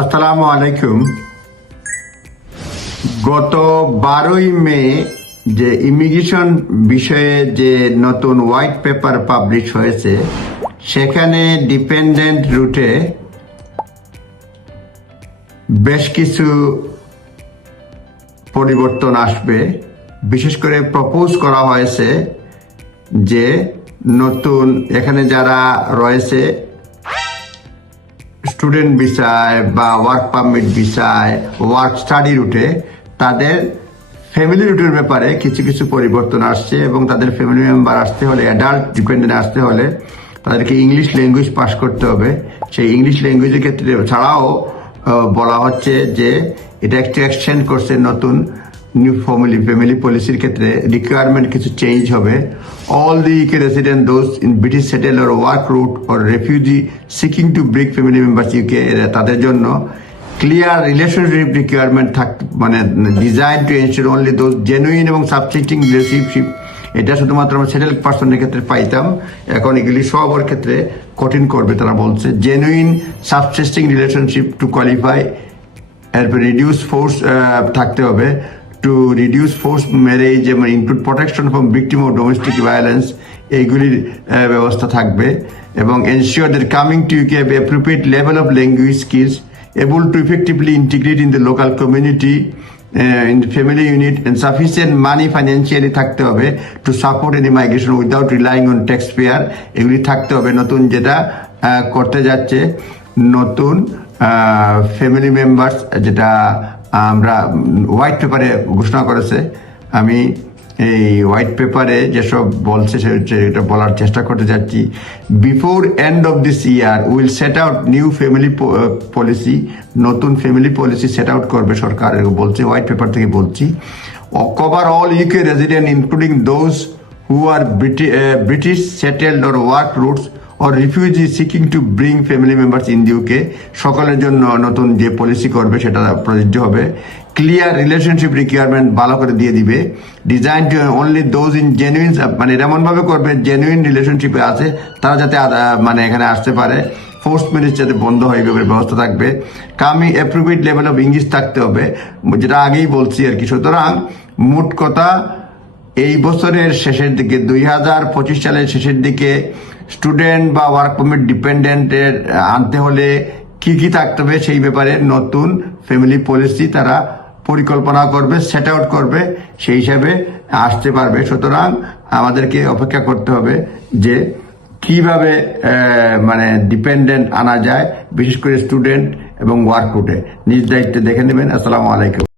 আসসালামু আলাইকুম। গত বারোই মে যে ইমিগ্রেশন বিষয়ে যে নতুন হোয়াইট পেপার পাবলিশ হয়েছে, সেখানে ডিপেন্ডেন্ট রুটে বেশ কিছু পরিবর্তন আসবে। বিশেষ করে প্রপোজ করা হয়েছে যে নতুন, এখানে যারা রয়েছে স্টুডেন্ট ভিসায় বা ওয়ার্ক পারমিট ভিসায় ওয়ার্ক স্টাডি রুটে তাদের ফ্যামিলি রুটের ব্যাপারে কিছু কিছু পরিবর্তন আসছে এবং তাদের ফ্যামিলি মেম্বার আসতে হলে অ্যাডাল্ট ডিপেন্ডেন্ট আসতে হলে তাদেরকে ইংলিশ ল্যাঙ্গুয়েজ পাস করতে হবে। সেই ইংলিশ ল্যাঙ্গুয়েজের ক্ষেত্রে ছাড়াও বলা হচ্ছে যে এটা একটু এক্সচেঞ্জ করছে নতুন নিউ ফ্যামিলি ফ্যামিলি পলিসির ক্ষেত্রে রিকোয়ারমেন্ট কিছু চেঞ্জ হবে। All the UK resident those in British settle or work route or refugee seeking to break family members UK তাদের জন্য ক্লিয়ার রিলেশনশিপ রিকোয়ারমেন্ট থাক মানে design to ensure only those genuine এবং subsisting relationship এটা শুধুমাত্র আমরা settle পার্সনের ক্ষেত্রে পাইতাম। এখন এগুলি সবার ক্ষেত্রে কঠিন করবে, তারা বলছে। Genuine subsisting relationship to qualify এরপর রিডিউস ফোর্স থাকতে হবে। টু রিডিউস ফোর্স ম্যারেজ এবং include protection from victim of domestic violence এইগুলির ব্যবস্থা থাকবে এবং ensure that coming to UK have appropriate level of language skills able to effectively integrate in the local community in family unit and sufficient money financially থাকতে হবে to support any migration without relying on taxpayer এগুলি থাকতে হবে নতুন যেটা করতে যাচ্ছে নতুন ফ্যামিলি মেম্বার্স যেটা আমরা হোয়াইট পেপারে ঘোষণা করেছে। আমি এই হোয়াইট পেপারে যেসব বলছে সেটা বলার চেষ্টা করতে যাচ্ছি। Before end of this year will set out new family policy নতুন ফ্যামিলি পলিসি সেট আউট করবে সরকার বলছে হোয়াইট পেপার থেকে বলছি। Cover all UK resident including those who are British settled or work routes or refugee seeking to bring family members in UK সকলের জন্য নতুন যে পলিসি করবে সেটা প্রযোজ্য হবে। ক্লিয়ার রিলেশনশিপ রিকোয়ারমেন্ট ভালো করে দিয়ে দিবে। Design to only those in genuine মানে এমনভাবে করবে জেনুইন রিলেশনশিপে আছে, তারা যাতে মানে এখানে আসতে পারে। ফোর্স ম্যারেজ যাতে বন্ধ হয়ে যাবে, ব্যবস্থা থাকবে। কামি অ্যাপ্রোপ্রিয়েট লেভেল অফ ইংলিশ থাকতে হবে। যেটা আগেই বলছি আর কি। সুতরাং মোট কথা এই বছরের শেষের দিকে, দুই হাজার পঁচিশ সালের শেষের দিকে স্টুডেন্ট বা ওয়ার্ক পারমিট ডিপেন্ডেন্টের আনতে হলে কি কি থাকতে হবে সেই ব্যাপারে নতুন ফ্যামিলি পলিসি তারা পরিকল্পনা করবে সেট আউট করবে, সেই হিসাবে আসতে পারবে। সুতরাং আমাদেরকে অপেক্ষা করতে হবে যে কীভাবে মানে ডিপেন্ডেন্ট আনা যায়, বিশেষ করে স্টুডেন্ট এবং ওয়ার্ক রুটে নিজ দায়িত্বে দেখে নেবেন। আসসালামু আলাইকুম।